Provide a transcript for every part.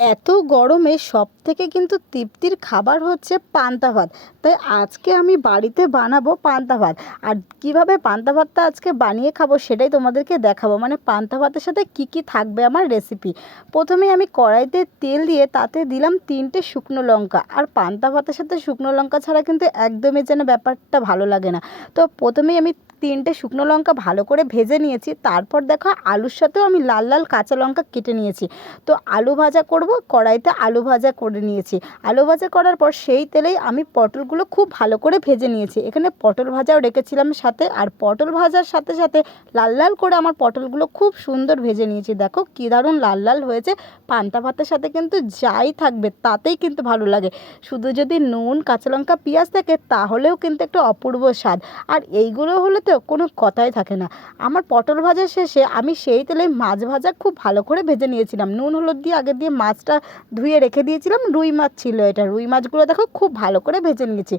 এত গরমে সব থেকে কিন্তু তৃপ্তির খাবার হচ্ছে পান্তা ভাত। তাই আজকে আমি বাড়িতে বানাবো পান্তা ভাত। আর কীভাবে পান্তা ভাতটা আজকে বানিয়ে খাব সেটাই তোমাদেরকে দেখাবো। মানে পান্তা ভাতের সাথে কী কী থাকবে আমার রেসিপি প্রথমে আমি কড়াইতে তেল দিয়ে তাতে দিলাম তিনটে শুকনো লঙ্কা। আর পান্তা ভাতের সাথে শুকনো লঙ্কা ছাড়া কিন্তু একদমই যেন ব্যাপারটা ভালো লাগে না। তো প্রথমেই আমি তিনটে শুকনো লঙ্কা ভালো করে ভেজে নিয়েছি। তারপর দেখো আলুর সাথেও আমি লাল লাল কাঁচা লঙ্কা কেটে নিয়েছি। তো আলু ভাজা করব, কড়াইতে আলু ভাজা করে নিয়েছি। আলু ভাজা করার পর সেই তেলেই আমি পটলগুলো খুব ভালো করে ভেজে নিয়েছি। এখানে পটল ভাজাও রেখেছিলাম সাথে, আর পটল ভাজার সাথে সাথে লাল লাল করে আমার পটলগুলো খুব সুন্দর ভেজে নিয়েছি। দেখো কী দারুণ লাল লাল হয়েছে। পান্তা ভাতের সাথে কিন্তু যাই থাকবে, তাতেই কিন্তু ভালো লাগে। শুধু যদি নুন, কাঁচা লঙ্কা, পেঁয়াজ থাকে, তাহলেও কিন্তু একটা অপূর্ব স্বাদ। আর এইগুলো হলে তো কোনো কথাই থাকে না। আমার পটল ভাজা শেষে আমি সেই তেলে মাছ ভাজা খুব ভালো করে ভেজে নিয়েছিলাম। নুন, হলুদ দিয়ে আগে দিয়ে মাছটা ধুয়ে রেখে দিয়েছিলাম। রুই মাছ ছিল এটা। রুই মাছগুলো দেখো খুব ভালো করে ভেজে নিয়েছি।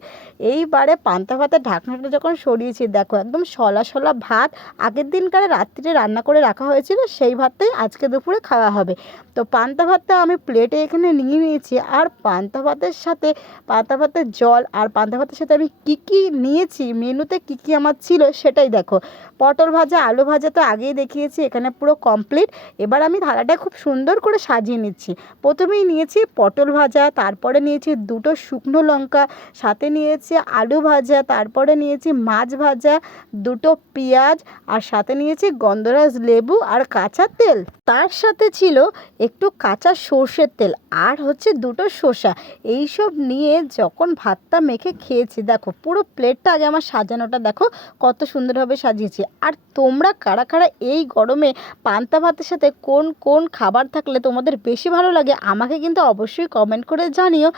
এইবারে পান্তা ভাতের ঢাকনাটা যখন সরিয়েছি, দেখো একদম সলা সলা ভাত আগের দিনকারে রাত্রিরে রান্না করে রাখা হয়েছিল, সেই ভাতটাই আজকে দুপুরে খাওয়া হবে। তো পান্তা ভাতটা আমি প্লেটে এখানে নিয়ে নিয়েছি আর পান্তা ভাতের সাথে পান্তা ভাতের জল আর পান্তা ভাতের সাথে আমি কী কী নিয়েছি, মেনুতে কী কী আমার ছিল সেটাই দেখো। পটল ভাজা, আলু ভাজা তো আগেই দেখিয়েছি, এখানে পুরো কমপ্লিট এবার আমি থালাটা খুব সুন্দর করে সাজিয়ে নিচ্ছি। প্রথমেই নিয়েছি পটল ভাজা, তারপরে নিয়েছি দুটো শুকনো লঙ্কা, সাথে নিয়েছি আলু ভাজা, তারপরে নিয়েছি মাছ ভাজা, দুটো পেঁয়াজ, আর সাথে নিয়েছি গন্ধরাজ লেবু আর কাঁচা তেল। তার সাথে ছিল একটু কাঁচা সর্ষের তেল আর হচ্ছে দুটো শসা। এইসব নিয়ে যখন ভাতটা মেখে খেয়েছি, দেখো পুরো প্লেটটা আগে আমার সাজানোটা দেখো, কত সুন্দরভাবে সাজিয়েছি। আর তোমরা কারা কারা এই গরমে পান্তা ভাতের সাথে কোন কোন খাবার থাকলে তোমাদের বেশি ভালো লাগে, আমাকে কিন্তু অবশ্যই কমেন্ট করে জানিও।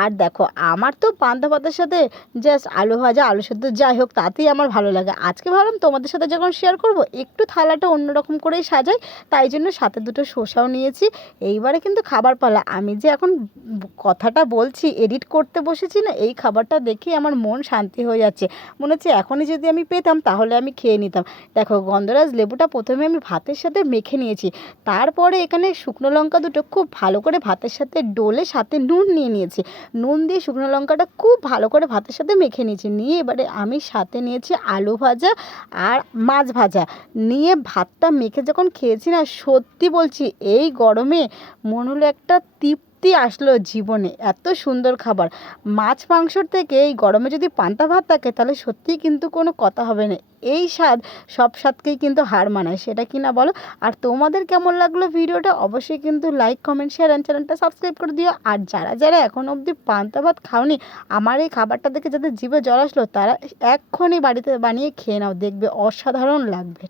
আর দেখো, আমার তো পান্তা ভাতের সাথে জাস্ট আলু ভাজা, আলু সেদ্ধ যাই হোক, তাতেই আমার ভালো লাগে। আজকে ভাবলাম তোমাদের সাথে যখন শেয়ার করব, একটু থালাটা অন্যরকম করেই সাজাই, তাই জন্য সাথে দুটো শসাও নিয়েছি। এইবারে কিন্তু খাবার পালা। আমি যে এখন কথাটা বলছি এডিট করতে বসেছি না, এই খাবারটা দেখেই আমার মন শান্তি হয়ে যাচ্ছে। মনে হচ্ছে এখনই যদি আমি পেতাম, তাহলে আমি খেয়ে নিতাম। দেখো, গন্ধরাজ লেবুটা প্রথমে আমি ভাতের সাথে মেখে নিয়েছি। তারপরে এখানে শুকনো লঙ্কা দুটো খুব ভালো করে ভাতের সাথে ডোলে সাথে নুন নিয়ে নিয়েছি। নুন দিয়ে শুকনো লঙ্কাটা খুব ভালো করে ভাতের সাথে মেখে নিয়েছি। নিয়ে এবারে আমি সাথে নিয়েছি আলু ভাজা আর মাছ ভাজা। নিয়ে ভাতটা মেখে যখন খেয়েছি না, সত্যি বলছি, এই গরমে মনে হলো একটা তৃপ্তি আসলো জীবনে, এত সুন্দর খাবার। মাছ মাংসর থেকে এই গরমে যদি পান্তা ভাত থাকে, তাহলে সত্যিই কিন্তু কোনো কথা হবে না। এই স্বাদ সব স্বাদকেই কিন্তু হার মানায়, সেটা কি না বলো? আর তোমাদের কেমন লাগল ভিডিওটা? অবশ্যই কিন্তু লাইক কমেন্ট শেয়ার অ্যান্ড চ্যানেলটা সাবস্ক্রাইব করে দিও। আর যারা যারা এখন অবধি পান্তা ভাত খাওনি, আমার এই খাবারটা দেখে যাদের জীবে জল আসলো, তারা এক্ষুনি বাড়িতে বানিয়ে খেয়ে নাও, দেখবে অসাধারণ লাগবে।